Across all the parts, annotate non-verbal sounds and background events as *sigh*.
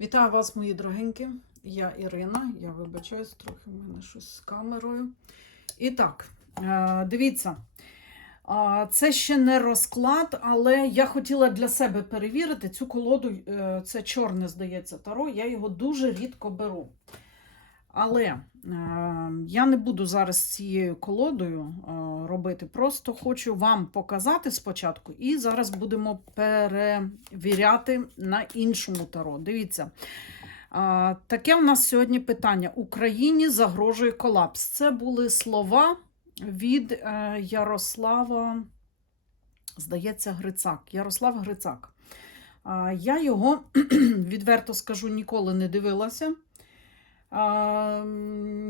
Вітаю вас, мої дорогенькі. Я Ірина. Я вибачаюсь, трохи в мене щось з камерою. І так, е, дивіться, це ще не розклад, але я хотіла для себе перевірити цю колоду. е, Це чорне, здається, таро. Я його дуже рідко беру. Але е, я не буду зараз цією колодою е, робити. Просто хочу вам показати спочатку, і зараз будемо перевіряти на іншому таро. Дивіться. А, таке у нас сьогодні питання: Україні загрожує колапс. Це були слова від е, Ярослава, здається, Грицак. Ярослав Грицак. Я його, *clears throat* відверто скажу, ніколи не дивилася. А,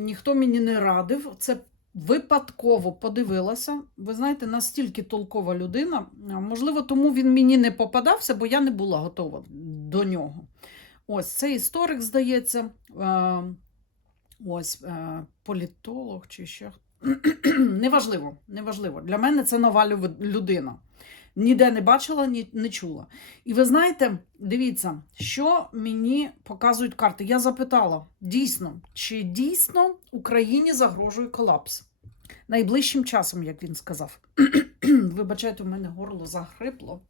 ніхто мені не радив. Це випадково подивилася. Ви знаєте, настільки толкова людина. Можливо, тому він мені не попадався, бо я не була готова до нього. Ось це історик, здається. Е, ось е, політолог чи ще. *clears throat* неважливо, неважливо. Для мене це нова лю- людина. Ніде не бачила, ні, не чула. І ви знаєте, дивіться, що мені показують карти. Я запитала дійсно, чи дійсно Україні загрожує колапс? Найближчим часом, як він сказав. *clears throat* Вибачайте, у мене горло загрипло.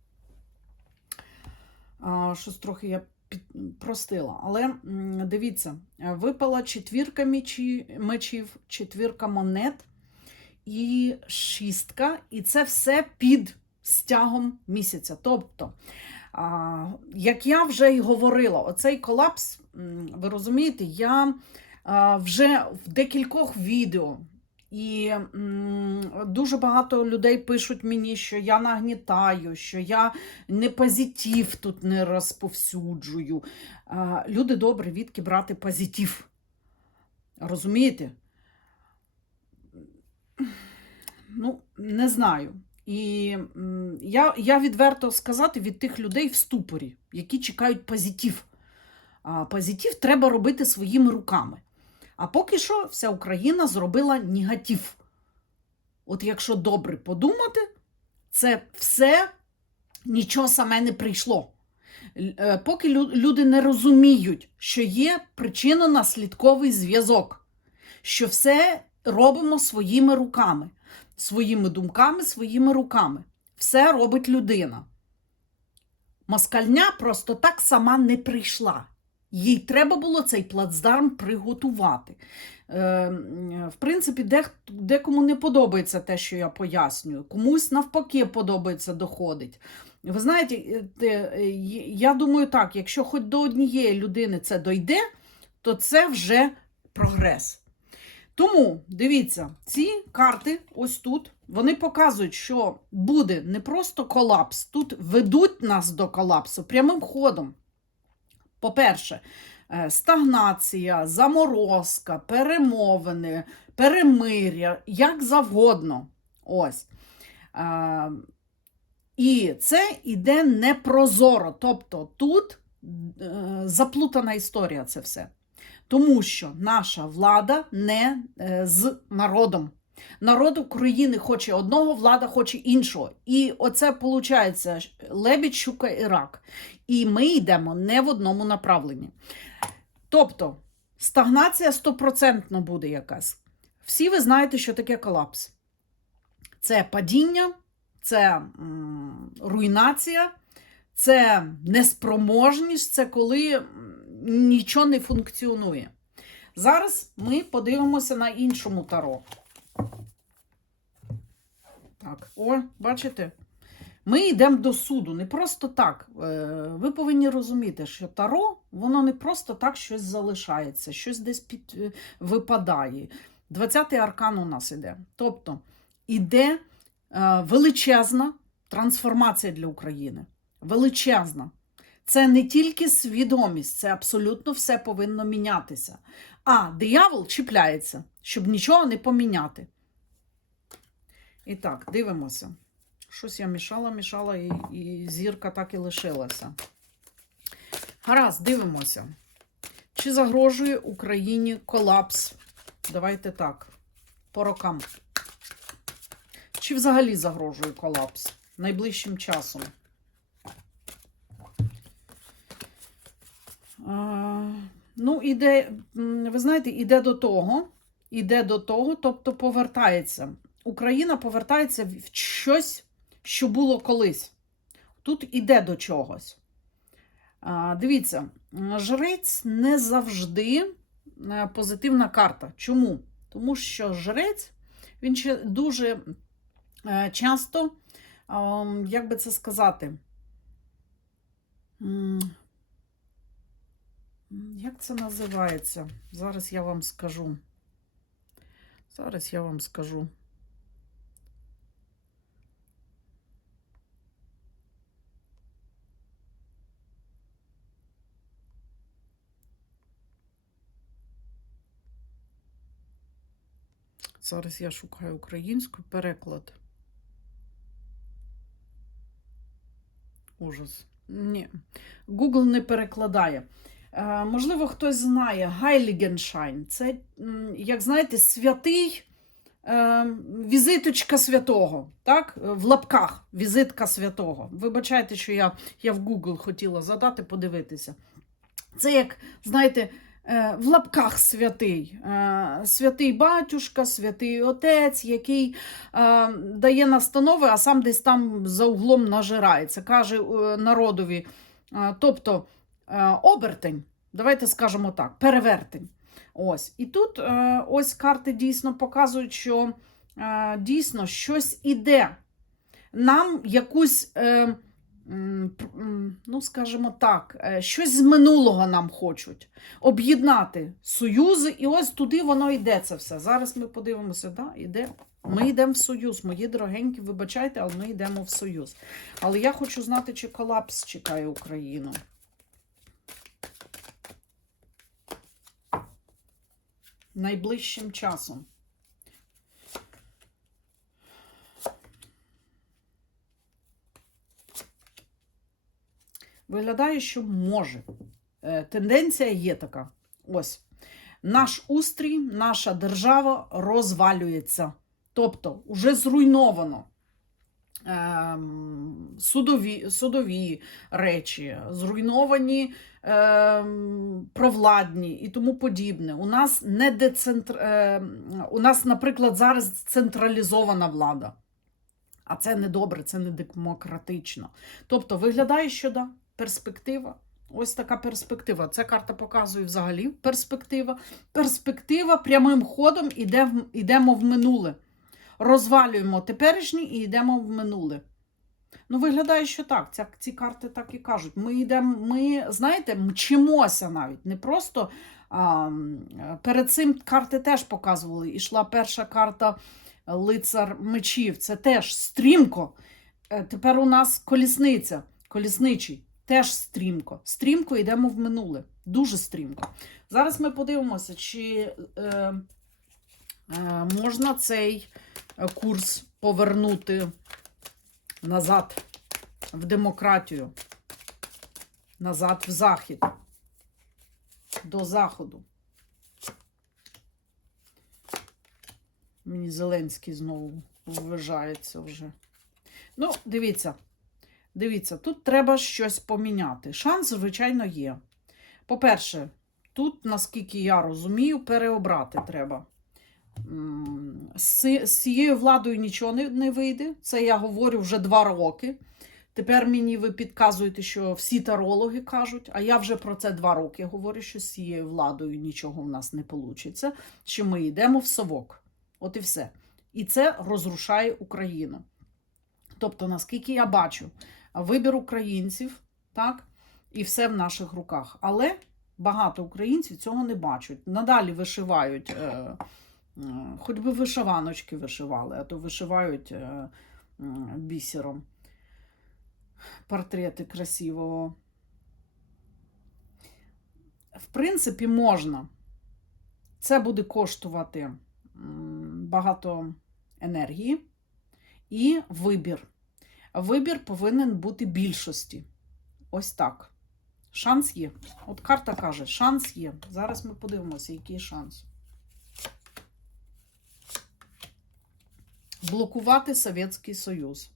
А, щось трохи я простила. Але дивіться, випала четвірка мечі... мечів, четвірка монет і шістка, і це все під стягом місяця. Тобто, як я вже й говорила, оцей колапс, ви розумієте, я вже в декількох відео. І дуже багато людей пишуть мені, що я нагнітаю, що я не позитив тут не розповсюджую. Люди добрі, відки брати позитив. Розумієте? Ну, не знаю. І я, я відверто сказати від тих людей в ступорі, які чекають позитив. А позитив треба робити своїми руками. А поки що вся Україна зробила негатив. От якщо добре подумати, це все нічого саме не прийшло. Е, Поки люди не розуміють, що є причинно-наслідковий зв'язок, що все робимо своїми руками, своїми думками, своїми руками. Все робить людина. Москальня просто так сама не прийшла. Їй треба було цей плацдарм приготувати. Е, в принципі, декому не подобається те, що я пояснюю, комусь навпаки подобається доходить. Ви знаєте, е, е, я думаю так, якщо хоч до однієї людини це дойде, то це вже прогрес. Тому дивіться, ці карти ось тут, вони показують, що буде не просто колапс, тут ведуть нас до колапсу прямим ходом. По-перше, е, стагнація, заморозка, перемовини, перемир'я, як завгодно. Ось. Е, І це іде непрозоро. Тобто тут е, заплутана історія це все. Тому що наша влада не е, з народом. Народ України хоче одного, влада хоче іншого. І оце виходить лебідь, щука і рак. І ми йдемо не в одному направленні. Тобто, стагнація стопроцентно буде якась. Всі ви знаєте, що таке колапс. Це падіння, це руйнація, це неспроможність, це коли нічого не функціонує. Зараз ми подивимося на іншому таро. Так, о, бачите? Ми йдемо до суду, не просто так. Е, Ви повинні розуміти, що таро, воно не просто так щось залишається, щось десь під, е, випадає. 20-й аркан у нас іде. Тобто іде е, величезна трансформація для України. Величезна. Це не тільки свідомість, це абсолютно все повинно мінятися. А диявол чіпляється, щоб нічого не поміняти. І так, дивимося. Щось я мішала, мішала, і, і зірка так і лишилася. Гаразд, дивимося. Чи загрожує Україні колапс? Давайте так. По рокам. Чи взагалі загрожує колапс найближчим часом? Ну, іде, ви знаєте, іде до того, іде до того, тобто повертається. Україна повертається в щось, що було колись. Тут іде до чогось. Дивіться, жрець не завжди е, позитивна карта. Чому? Тому що жрець він ще дуже е, часто, як би це сказати, як це називається? Зараз я вам скажу. Зараз я вам скажу. Зараз я шукаю українську переклад. Ужас. Ні. Google не перекладає. Е, можливо, хтось знає Гайлігеншайн. Це, як знаєте, святий е, візиточка святого. Так? В лапках візитка святого. Вибачайте, що я, я в Google хотіла задати, подивитися. Це як, знаєте, е, в лапках святий. Святий батюшка, святий отець, який дає настанови, а сам десь там за углом нажирається. Каже народові. Тобто обертень, давайте скажемо так, перевертень. Ось. І тут е, ось карти дійсно показують, що е, дійсно щось іде. Нам якусь, е, ну, скажімо так, е, щось з минулого нам хочуть об'єднати союзи, і ось туди воно йде це все. Зараз ми подивимося, да, іде. Ми йдемо в союз, мої дорогенькі, вибачайте, але ми йдемо в союз. Але я хочу знати, чи колапс чекає Україну. Найближчим часом. Виглядає, що може. Е, Тенденція є така. Ось. Наш устрій, наша держава розвалюється. Тобто, уже зруйновано. Ем, судові, судові речі, зруйновані ем, провладні і тому подібне. У нас не децентр... ем, у нас, наприклад, зараз централізована влада. А це не добре, це не демократично. Тобто, виглядає, що да, перспектива. Ось така перспектива. Ця карта показує взагалі перспектива. Перспектива прямим ходом іде йдемо в минуле. Розвалюємо теперішнє і йдемо в минуле. Ну, виглядає, що так. Ця, ці карти так і кажуть. Ми йдемо, ми, знаєте, мчимося навіть. Не просто а, перед цим карти теж показували. Ішла перша карта лицар мечів. Це теж стрімко. Е, Тепер у нас колісниця, колісничий. Теж стрімко. Стрімко йдемо в минуле. Дуже стрімко. Зараз ми подивимося, чи е, е, можна цей е, курс повернути назад в демократію, назад в захід, до заходу. Мені Зеленський знову вважається вже. Ну, дивіться. Дивіться, тут треба щось поміняти. Шанс, звичайно, є. По-перше, тут, наскільки я розумію, переобрати треба. З, цією владою нічого не, не вийде. Це я говорю вже два роки. Тепер мені ви підказуєте, що всі тарологи кажуть, а я вже про це два роки говорю, що з цією владою нічого в нас не вийде, що ми йдемо в совок. От і все. І це розрушає Україну. Тобто, наскільки я бачу, вибір українців, так, і все в наших руках. Але багато українців цього не бачать. Надалі вишивають, е, хоч би вишиваночки вишивали, а то вишивають е, бісером портрети красивого. В принципі, можна. Це буде коштувати багато енергії і вибір. Вибір повинен бути більшості. Ось так. Шанс є. От карта каже, шанс є. Зараз ми подивимося, який шанс. Блокувати Совєтський Союз.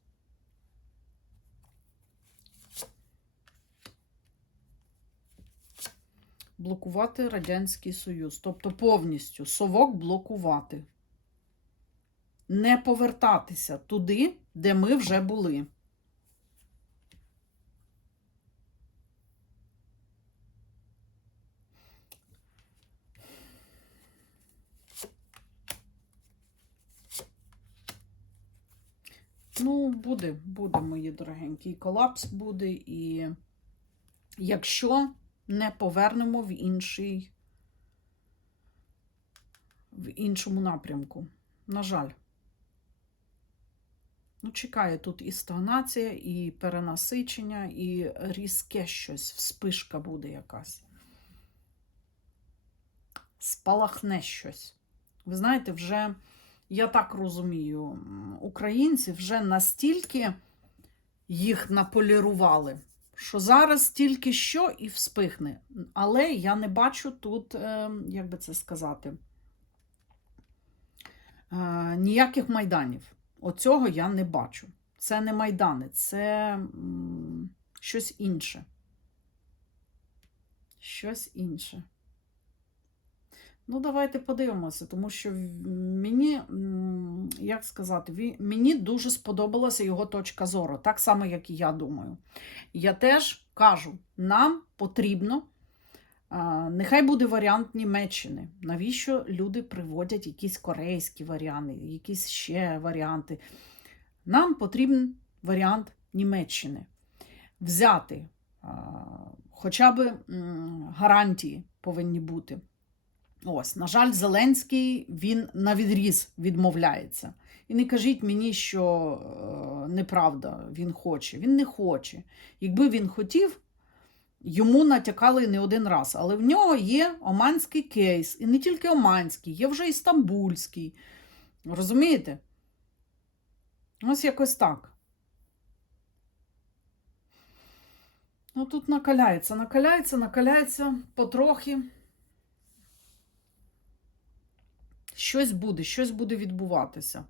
блокувати Радянський Союз. Тобто повністю совок блокувати. Не повертатися туди, де ми вже були. Ну, буде, буде, мої дорогенькі. І колапс буде, і якщо не повернемо в інший, в іншому напрямку. На жаль. Ну, чекає тут і стагнація, і перенасичення, і різке щось, вспишка буде якась. Спалахне щось. Ви знаєте, вже, я так розумію, українці вже настільки їх наполірували, що зараз тільки що і вспихне. Але я не бачу тут, е, як би це сказати, е, ніяких майданів. Оцього я не бачу. Це не майдани, це щось інше. Щось інше. Ну, давайте подивимося, тому що мені, як сказати, мені дуже сподобалася його точка зору, так само, як і я думаю. Я теж кажу, нам потрібно, нехай буде варіант Німеччини. Навіщо люди приводять якісь корейські варіанти, якісь ще варіанти? Нам потрібен варіант Німеччини. Взяти хоча б гарантії повинні бути. Ось, на жаль, Зеленський він на відріз відмовляється. І не кажіть мені, що е, неправда, він хоче. Він не хоче. Якби він хотів, йому натякали не один раз. Але в нього є оманський кейс. І не тільки оманський, є вже і стамбульський. Розумієте? Ось якось так. Ну тут накаляється, накаляється, накаляється потрохи. Щось буде, щось буде відбуватися,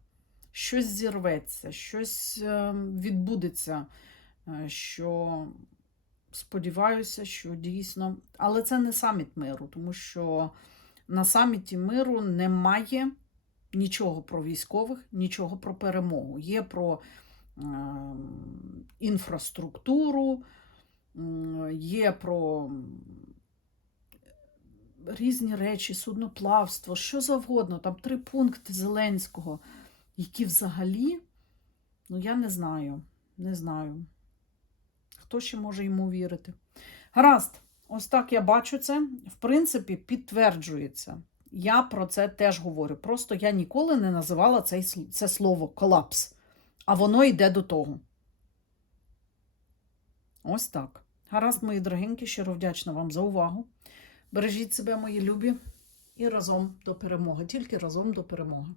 щось зірветься, щось е, відбудеться, е, що сподіваюся, що дійсно. Але це не саміт миру, тому що на саміті миру немає нічого про військових, нічого про перемогу. Є про е, інфраструктуру, є про різні речі, судноплавство, що завгодно, там три пункти Зеленського, які взагалі, ну я не знаю, не знаю. Хто ще може йому вірити? Гаразд, ось так я бачу це. В принципі, підтверджується. Я про це теж говорю. Просто я ніколи не називала сл- це слово колапс, а воно йде до того. Ось так. Гаразд, мої дорогенькі, щиро вдячна вам за увагу. Бережіть себе, мої любі, і разом до перемоги. Тільки разом до перемоги.